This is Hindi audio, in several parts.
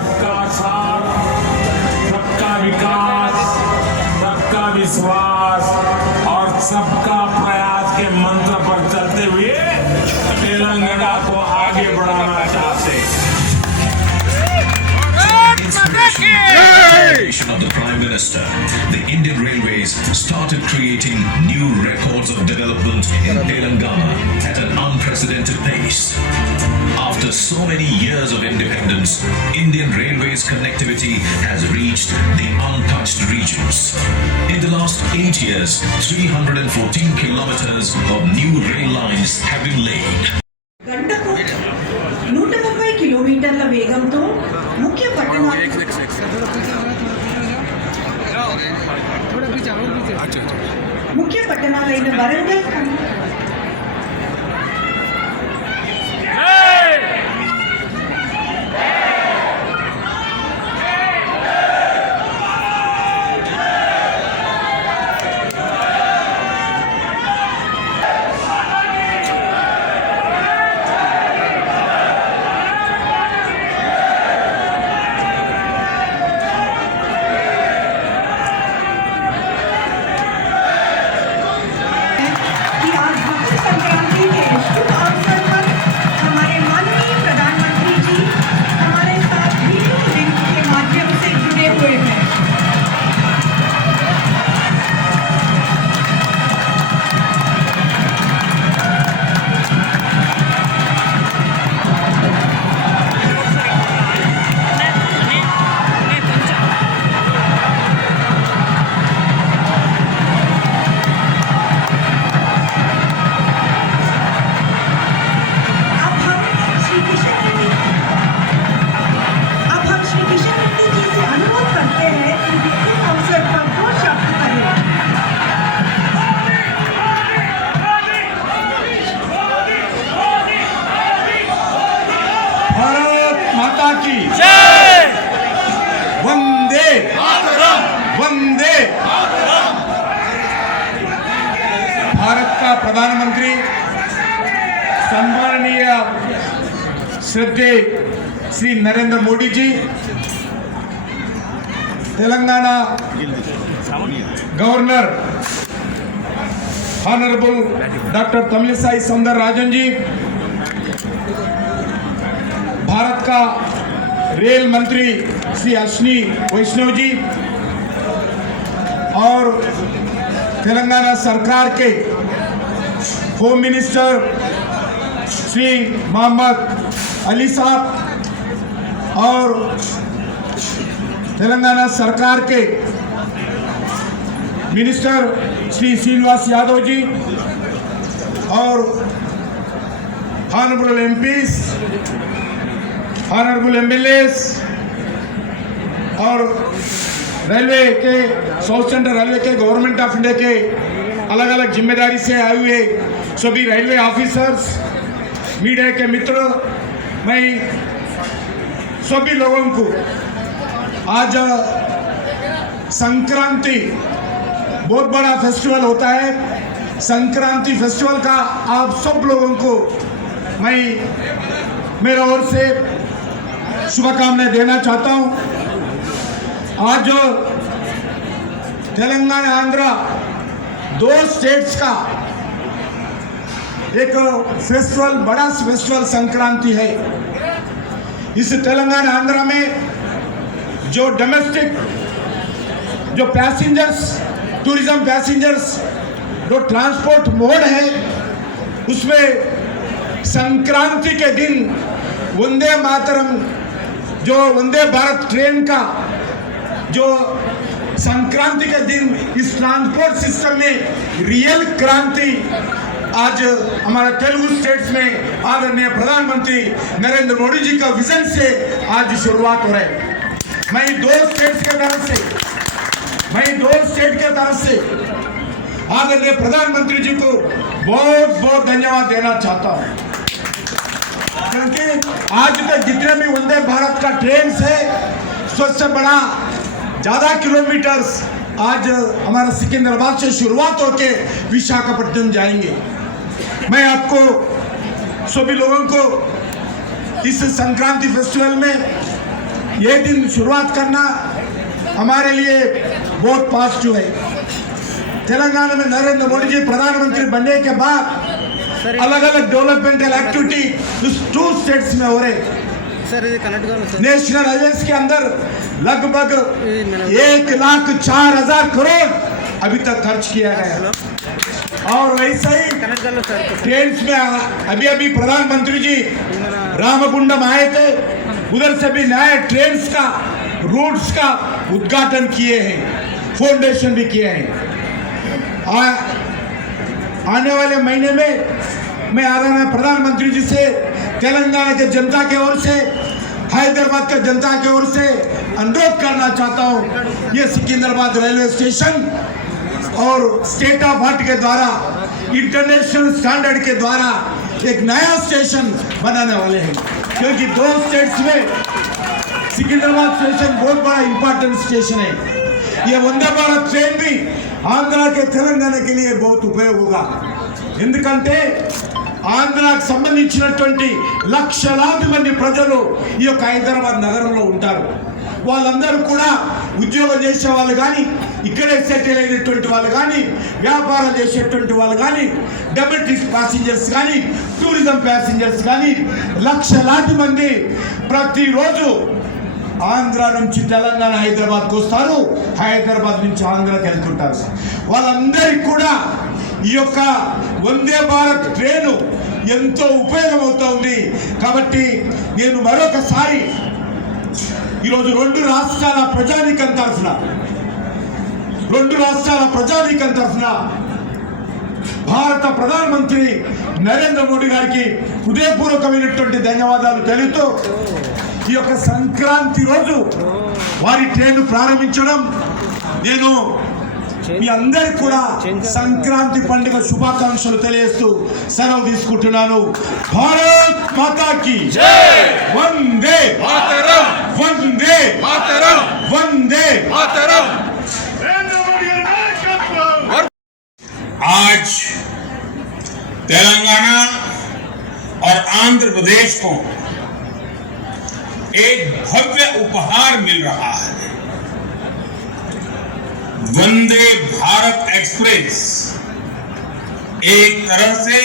सबका साथ, सबका विकास, सबका विश्वास और सबका प्रयास के मंत्र पर चलते हुए तेलंगाना को आगे बढ़ाना चाहते हैं। Of the Prime Minister, the Indian Railways started creating new records of development in Telangana at an unprecedented pace. After so many years of independence, Indian Railways connectivity has reached the untouched regions. In the last 8 years, 314 kilometers of new rail lines have been laid. గంటకు 130 కిలోమీటర్ల వేగంతో ముఖ్య పట్టణాలైన వరంగల్ वंदे वंदे। भारत का प्रधानमंत्री सम्माननीय श्रद्धेय Shri Narendra Modi ji, Telangana governor honourable doctor Tamilisai Soundararajan ji, Bharat का रेल मंत्री श्री अश्विनी वैष्णव जी और तेलंगाना सरकार के होम मिनिस्टर श्री मोहम्मद अली साहब और तेलंगाना सरकार के मिनिस्टर श्री श्रीनिवास यादव जी और ऑनरेबल एमपीज, ऑनरेबल एमएलएस और रेलवे के साउथ सेंट्रल रेलवे के गवर्नमेंट ऑफ इंडिया के अलग अलग जिम्मेदारी से आए हुए सभी रेलवे ऑफिसर्स, मीडिया के मित्रों, मैं सभी लोगों को आज संक्रांति बहुत बड़ा फेस्टिवल होता है। संक्रांति फेस्टिवल का आप सब लोगों को मैं मेरे ओर से शुभकामनाएं देना चाहता हूं। आज जो तेलंगाना आंध्र दो स्टेट्स का एक फेस्टिवल, बड़ा फेस्टिवल संक्रांति है। इस तेलंगाना आंध्र में जो डोमेस्टिक, जो पैसेंजर्स, टूरिज्म पैसेंजर्स, जो ट्रांसपोर्ट मोड है, उसमें संक्रांति के दिन वंदे मातरम, जो वंदे भारत ट्रेन का जो संक्रांति के दिन इस ट्रांसपोर्ट सिस्टम में रियल क्रांति आज हमारा तेलुगु स्टेट्स में आदरणीय प्रधानमंत्री नरेंद्र मोदी जी का विजन से आज शुरुआत हो रहा है। मैं दो स्टेट के तरफ से आदरणीय प्रधानमंत्री जी को बहुत बहुत धन्यवाद देना चाहता हूं, क्योंकि आज तक जितने भी वंदे भारत का ट्रेन है, सबसे बड़ा ज्यादा किलोमीटर्स आज हमारा सिकंदराबाद से शुरुआत होके विशाखापट्टनम जाएंगे। मैं आपको सभी लोगों को इस संक्रांति फेस्टिवल में ये दिन शुरुआत करना हमारे लिए बहुत पॉजिटिव है। तेलंगाना में नरेंद्र मोदी जी प्रधानमंत्री बनने के बाद अलग अलग डेवलपमेंटल एक्टिविटी इस 2 स्टेट्स में हो रहे। नेशनल हाईवेज के अंदर लगभग 1,04,000 करोड़ अभी तक खर्च किया गया। और वैसे ही ट्रेन में अभी प्रधानमंत्री जी रामकुंडम आए थे, उधर से भी नए ट्रेन का रूट्स का उद्घाटन किए हैं, फाउंडेशन भी किए हैं। आने वाले महीने में मैं आदरणीय प्रधानमंत्री जी से तेलंगाना के जनता की ओर से, हैदराबाद के जनता की ओर से अनुरोध करना चाहता हूँ, ये सिकंदराबाद रेलवे स्टेशन और स्टेट ऑफ आर्ट के द्वारा, इंटरनेशनल स्टैंडर्ड के द्वारा एक नया स्टेशन बनाने वाले हैं। क्योंकि 2 स्टेट्स में सिकंदराबाद स्टेशन बहुत बड़ा इंपॉर्टेंट स्टेशन है। ये वंदे भारत ट्रेन भी आंध्रा के तेलंगाना के लिए बहुत उपयोग होगा। ఎందుకంటే ఆంధ్రాకు సంబంధించినటువంటి లక్షలాది మంది ప్రజలు ఈ యొక్క హైదరాబాద్ నగరంలో ఉంటారు. వాళ్ళందరూ కూడా ఉద్యోగం చేసే వాళ్ళు కానీ, ఇక్కడే సెటిల్ అయినటువంటి వాళ్ళు కానీ, వ్యాపారం చేసేటువంటి వాళ్ళు కానీ, డొమెస్టిక్ ప్యాసింజర్స్ కానీ, టూరిజం ప్యాసింజర్స్ కానీ లక్షలాది మంది ప్రతిరోజు ఆంధ్ర నుంచి తెలంగాణ హైదరాబాద్కు వస్తారు, హైదరాబాద్ నుంచి ఆంధ్రాకి వెళ్తుంటారు. వాళ్ళందరికీ కూడా ఈ యొక్క వందే భారత్ ట్రైను ఎంతో ఉపయోగం అవుతుంది. కాబట్టి నేను మరొకసారి ఈరోజు 2 రాష్ట్రాల ప్రజానీకం తరఫున భారత ప్రధానమంత్రి నరేంద్ర మోడీ గారికి హృదయపూర్వకమైనటువంటి ధన్యవాదాలు తెలుపుతూ ఈ యొక్క సంక్రాంతి రోజు వారి ట్రైన్ ప్రారంభించడం, నేను మీ అందరికి కూడా సంక్రాంతి పండుగ శుభాకాంక్షలు తెలియజేస్తూ సెలవు తీసుకుంటున్నాను. భారత్ మాతా కీ జై. వందే మాతరం. వందే మాతరం. వందే మాతరం. आज तेलंगाना और आंध्र प्रदेश को एक भव्य उपहार मिल रहा है। वंदे भारत एक्सप्रेस एक तरह से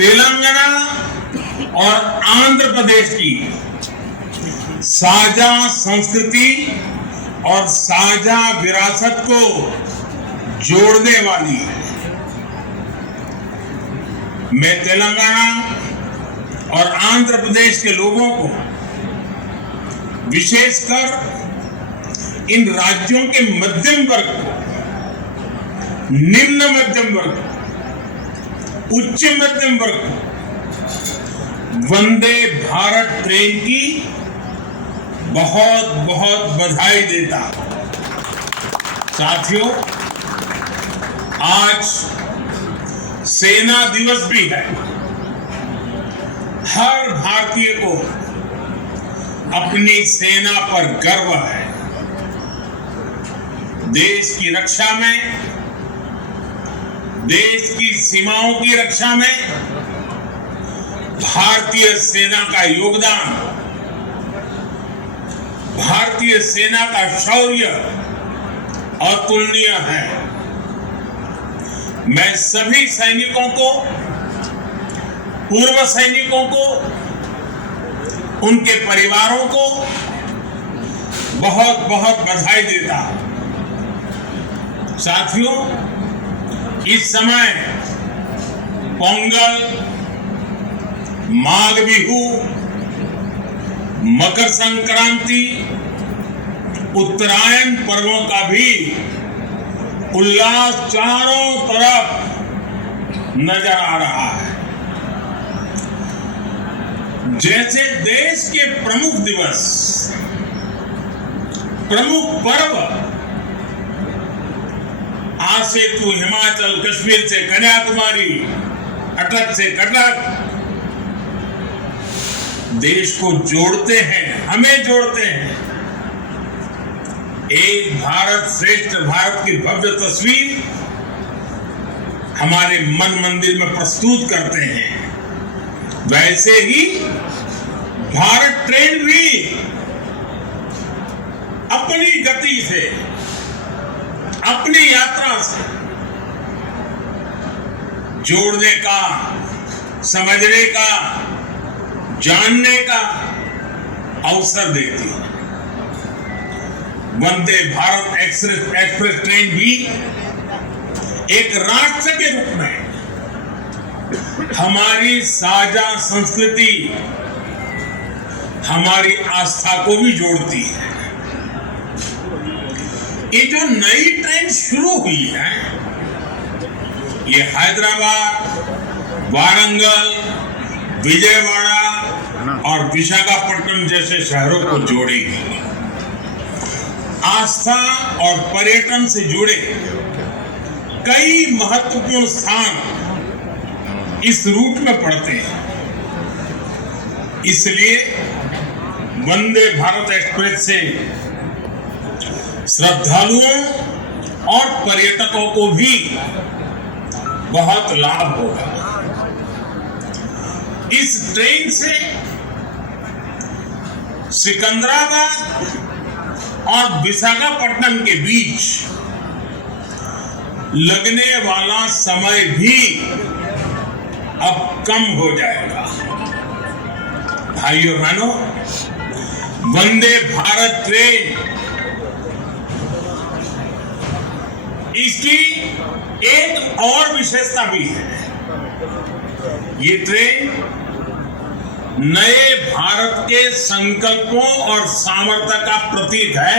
तेलंगाना और आंध्र प्रदेश की साझा संस्कृति और साझा विरासत को जोड़ने वाली है। मैं तेलंगाना और आंध्र प्रदेश के लोगों को, विशेषकर इन राज्यों के मध्यम वर्ग को, निम्न मध्यम वर्ग, उच्च मध्यम वर्ग को वंदे भारत ट्रेन की बहुत बहुत बधाई देता। साथियों, आज सेना दिवस भी है। हर भारतीय को अपनी सेना पर गर्व है। देश की रक्षा में, देश की सीमाओं की रक्षा में भारतीय सेना का योगदान, भारतीय सेना का शौर्य अतुलनीय है। मैं सभी सैनिकों को, पूर्व सैनिकों को, उनके परिवारों को बहुत बहुत बधाई देता हूं। साथियों, इस समय पोंगल, माघ बिहू, मकर संक्रांति, उत्तरायण पर्वों का भी उल्लास चारों तरफ नजर आ रहा है। जैसे देश के प्रमुख दिवस, प्रमुख पर्व, आज से तू हिमाचल, कश्मीर से कन्याकुमारी, अटक से कटक, देश को जोड़ते हैं, हमें जोड़ते हैं। एक भारत श्रेष्ठ भारत की भव्य तस्वीर हमारे मन मंदिर में प्रस्तुत करते हैं। वैसे ही भारत ट्रेन भी गति से, अपनी यात्रा से जोड़ने का, समझने का, जानने का अवसर देती है। वंदे भारत एक्सप्रेस ट्रेन भी एक राष्ट्र के रूप में हमारी साझा संस्कृति, हमारी आस्था को भी जोड़ती है। ये जो नई ट्रेन शुरू हुई है, ये हैदराबाद, वारंगल, विजयवाड़ा और विशाखापट्टनम जैसे शहरों को जोड़ेगी। आस्था और पर्यटन से जुड़े कई महत्वपूर्ण स्थान इस रूट में पड़ते हैं। इसलिए वंदे भारत एक्सप्रेस से श्रद्धालुओं और पर्यटकों को भी बहुत लाभ होगा। इस ट्रेन से सिकंदराबाद और विशाखापट्टनम के बीच लगने वाला समय भी अब कम हो जाएगा। भाइयों बहनों, वंदे भारत ट्रेन इसकी एक और विशेषता भी है। ये ट्रेन नए भारत के संकल्पों और सामर्थ्य का प्रतीक है।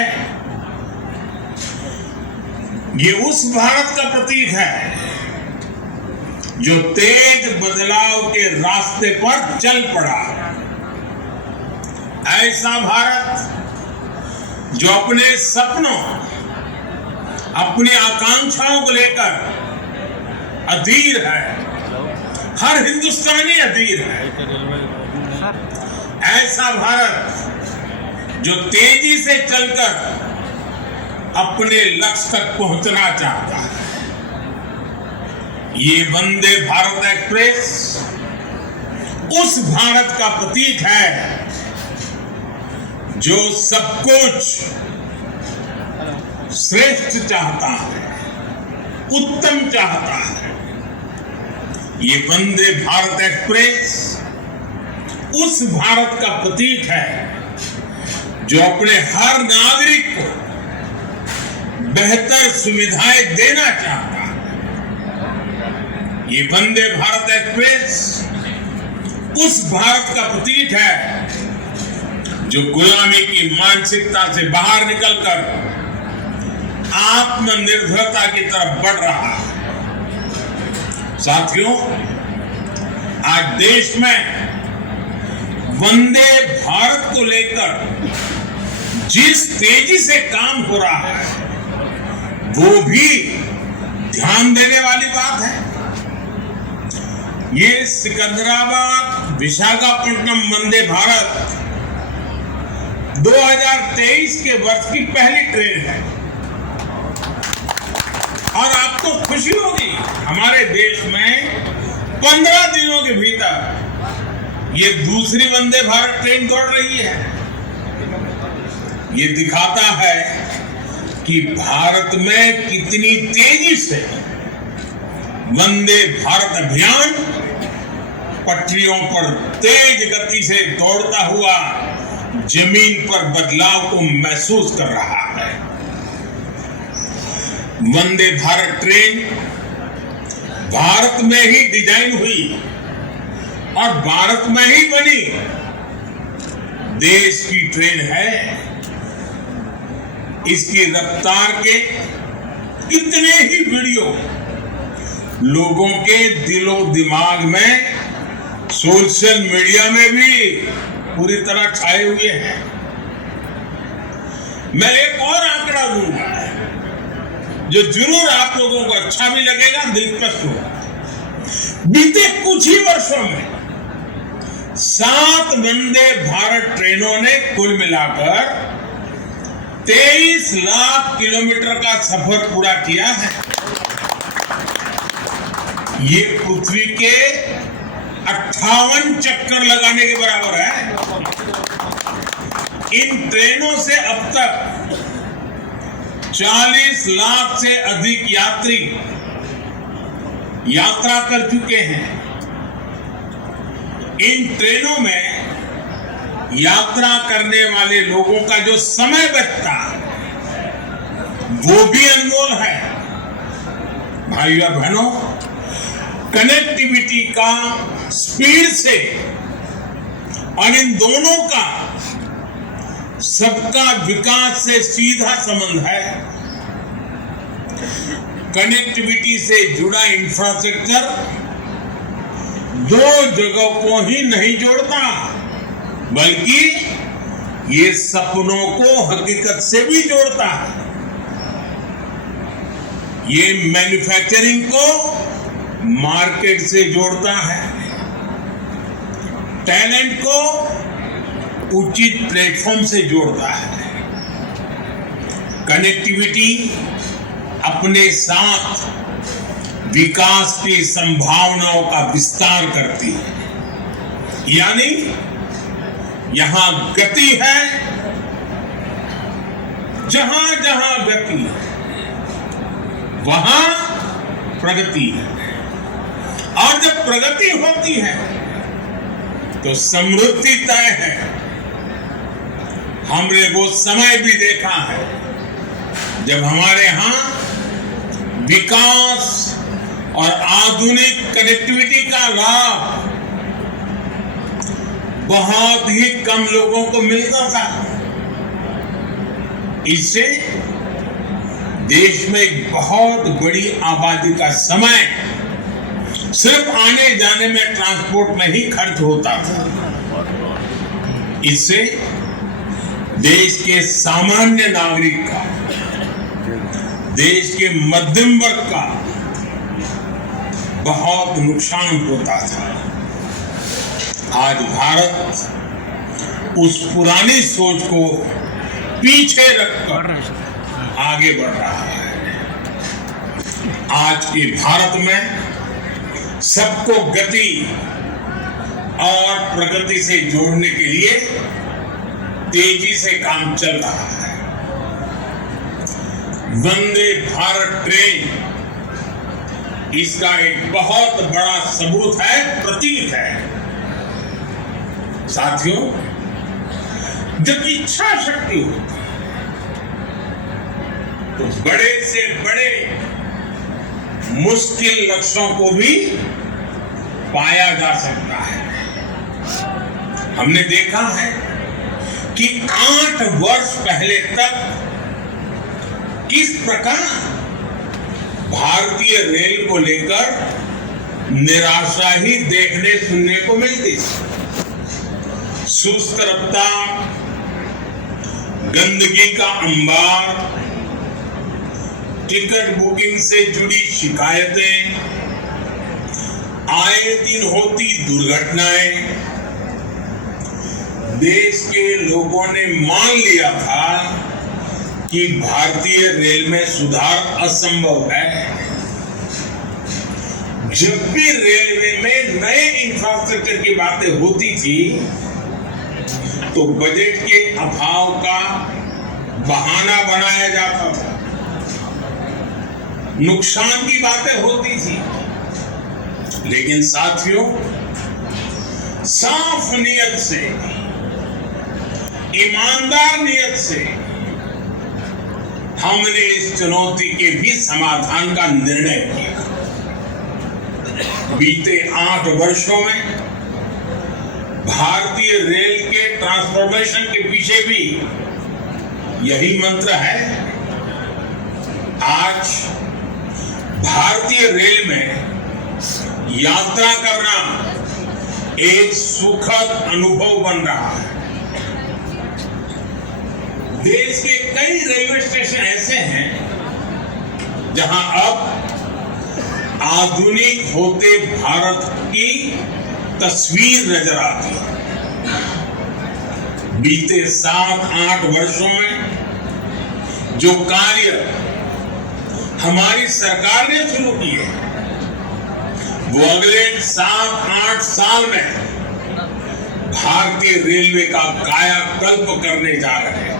ये उस भारत का प्रतीक है जो तेज बदलाव के रास्ते पर चल पड़ा। ऐसा भारत जो अपने सपनों, अपनी आकांक्षाओं को लेकर अधीर है। हर हिंदुस्तानी अधीर है। ऐसा भारत जो तेजी से चलकर अपने लक्ष्य तक पहुंचना चाहता है। ये वंदे भारत एक्सप्रेस उस भारत का प्रतीक है जो सब कुछ श्रेष्ठ चाहता है, उत्तम चाहता है। ये वंदे भारत एक्सप्रेस उस भारत का प्रतीक है जो अपने हर नागरिक को बेहतर सुविधाएं देना चाहता है। ये वंदे भारत एक्सप्रेस उस भारत का प्रतीक है जो गुलामी की मानसिकता से बाहर निकलकर आत्मनिर्भरता की तरफ बढ़ रहा है। साथियों, आज देश में वंदे भारत को लेकर जिस तेजी से काम हो रहा है, वो भी ध्यान देने वाली बात है। ये सिकंदराबाद विशाखापट्टनम वंदे भारत 2023 के वर्ष की पहली ट्रेन है। और आपको खुशी होगी, हमारे देश में 15 दिनों के भीतर ये दूसरी वंदे भारत ट्रेन दौड़ रही है। ये दिखाता है कि भारत में कितनी तेजी से वंदे भारत अभियान पटरियों पर तेज गति से दौड़ता हुआ जमीन पर बदलाव को महसूस कर रहा है। वंदे भारत ट्रेन भारत में ही डिजाइन हुई और भारत में ही बनी देश की ट्रेन है। इसकी रफ्तार के कितने ही वीडियो लोगों के दिलो दिमाग में, सोशल मीडिया में भी पूरी तरह छाए हुए हैं। मैं एक और आंकड़ा दूंगा जो जरूर आप लोगों को अच्छा भी लगेगा, दिलचस्प होगा। बीते कुछ ही वर्षों में 7 वंदे भारत ट्रेनों ने कुल मिलाकर 23 लाख किलोमीटर का सफर पूरा किया है। ये पृथ्वी के 58 चक्कर लगाने के बराबर है। इन ट्रेनों से अब तक 40 लाख से अधिक यात्री यात्रा कर चुके हैं। इन ट्रेनों में यात्रा करने वाले लोगों का जो समय बचता वो भी अनमोल है। भाइयों और बहनों, कनेक्टिविटी का स्पीड से और इन दोनों का सबका विकास से सीधा संबंध है। कनेक्टिविटी से जुड़ा इंफ्रास्ट्रक्चर दो जगहों को ही नहीं जोड़ता, बल्कि ये सपनों को हकीकत से भी जोड़ता है। ये मैन्युफैक्चरिंग को मार्केट से जोड़ता है, टैलेंट को उचित प्लेटफॉर्म से जोड़ता है। कनेक्टिविटी अपने साथ विकास की संभावनाओं का विस्तार करती है, यानी यहां गति है, जहां जहां गति है वहां प्रगति है, और जब प्रगति होती है तो समृद्धि तय है। हमने वो समय भी देखा है जब हमारे यहां विकास और आधुनिक कनेक्टिविटी का लाभ बहुत ही कम लोगों को मिलता था। इससे देश में एक बहुत बड़ी आबादी का समय सिर्फ आने जाने में, ट्रांसपोर्ट में ही खर्च होता था। इससे देश के सामान्य नागरिक का, देश के मध्यम वर्ग का बहुत नुकसान होता था। आज भारत उस पुरानी सोच को पीछे रखकर आगे बढ़ रहा है। आज के भारत में सबको गति और प्रगति से जोड़ने के लिए तेजी से काम चल रहा है। वंदे भारत ट्रेन इसका एक बहुत बड़ा सबूत है, प्रतीक है। साथियों, जब इच्छा शक्ति हो तो बड़े से बड़े मुश्किल लक्ष्यों को भी पाया जा सकता है। हमने देखा है कि 8 वर्ष पहले तक किस प्रकार भारतीय रेल को लेकर निराशा ही देखने सुनने को मिलती। सुस्त रफ्तार, गंदगी का अंबार, टिकट बुकिंग से जुड़ी शिकायतें, आए दिन होती दुर्घटनाएं। देश के लोगों ने मान लिया था कि भारतीय रेल में सुधार असंभव है। जब भी रेलवे में नए इंफ्रास्ट्रक्चर की बातें होती थी तो बजट के अभाव का बहाना बनाया जाता था, नुकसान की बातें होती थी। लेकिन साथियों, साफ नियत से, ईमानदार नियत से हमने इस चुनौती के भी समाधान का निर्णय किया। बीते 8 वर्षों में भारतीय रेल के ट्रांसफॉर्मेशन के पीछे भी यही मंत्र है। आज भारतीय रेल में यात्रा करना एक सुखद अनुभव बन रहा है। देश के कई रेलवे स्टेशन ऐसे हैं जहां अब आधुनिक होते भारत की तस्वीर नजर आती है। बीते 7-8 वर्षों में जो कार्य हमारी सरकार ने शुरू किए वो अगले 7-8 साल में भारतीय रेलवे का कायाकल्प करने जा रहे हैं।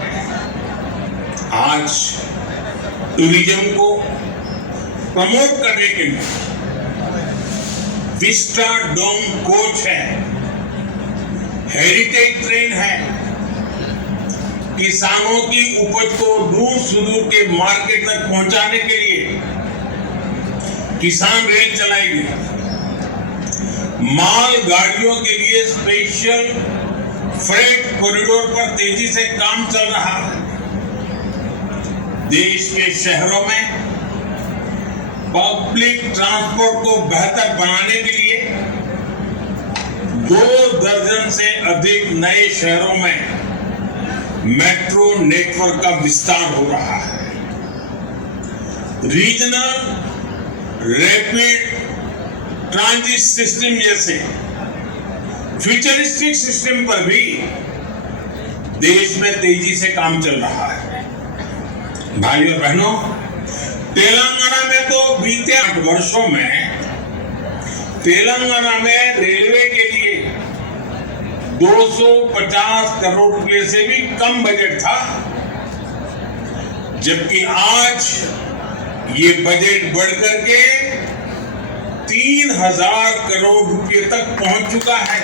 आज टूरिज्म को प्रमोट करने के लिए विस्टा डोम कोच है, हेरिटेज ट्रेन है, किसानों की उपज को दूर सुदूर के मार्केट तक पहुंचाने के लिए किसान रेल चलाई गई, माल गाड़ियों के लिए स्पेशल फ्रेट कॉरिडोर पर तेजी से काम चल रहा है। देश के शहरों में पब्लिक ट्रांसपोर्ट को बेहतर बनाने के लिए 2 दर्जन से अधिक नए शहरों में मेट्रो नेटवर्क का विस्तार हो रहा है। रीजनल रैपिड ट्रांजिट सिस्टम जैसे फ्यूचरिस्टिक सिस्टम पर भी देश में तेजी से काम चल रहा है। भाइयों और बहनों, तेलंगाना में तो बीते 8 वर्षों में तेलंगाना में रेलवे के लिए 250 करोड़ रुपए से भी कम बजट था, जबकि आज ये बजट बढ़कर के 3000 करोड़ रुपए तक पहुंच चुका है।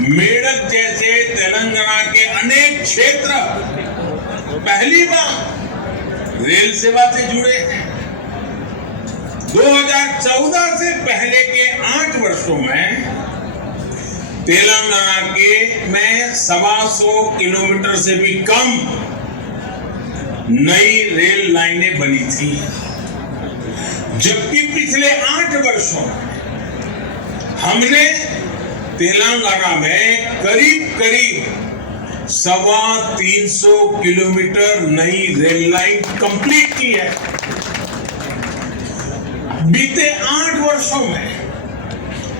मेरठ जैसे तेलंगाना के अनेक क्षेत्र पहली बार रेल सेवा से जुड़े हैं। 2014 से पहले के 8 वर्षों में तेलंगाना के में 125 किलोमीटर से भी कम नई रेल लाइनें बनी थी, जबकि पिछले 8 वर्षों में हमने तेलंगाना में करीब 325 किलोमीटर नई रेल लाइन कंप्लीट की है। बीते 8 वर्षों में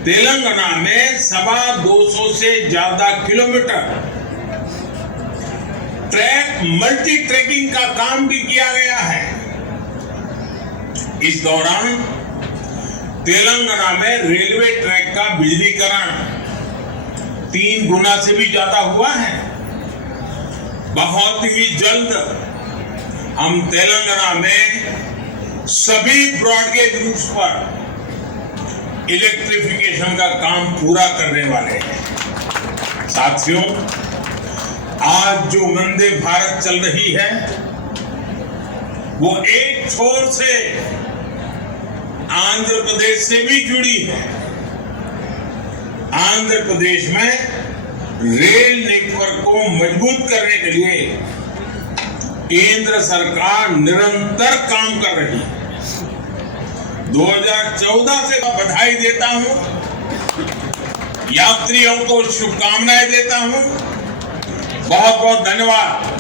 तेलंगाना में 250 से ज्यादा किलोमीटर ट्रैक मल्टी ट्रैकिंग का काम भी किया गया है। इस दौरान तेलंगाना में रेलवे ट्रैक का बिजलीकरण 3 गुना से भी ज्यादा हुआ है। बहुत ही जल्द हम तेलंगाना में सभी ब्रॉडगेज रूट्स पर इलेक्ट्रिफिकेशन का काम पूरा करने वाले हैं। साथियों, आज जो वंदे भारत चल रही है वो एक छोर से आंध्र प्रदेश से भी जुड़ी है। आंध्र प्रदेश में रेल नेटवर्क को मजबूत करने के लिए केंद्र सरकार निरंतर काम कर रही है। 2014 से मैं बधाई देता हूं, यात्रियों को शुभकामनाएं देता हूं। बहुत बहुत धन्यवाद।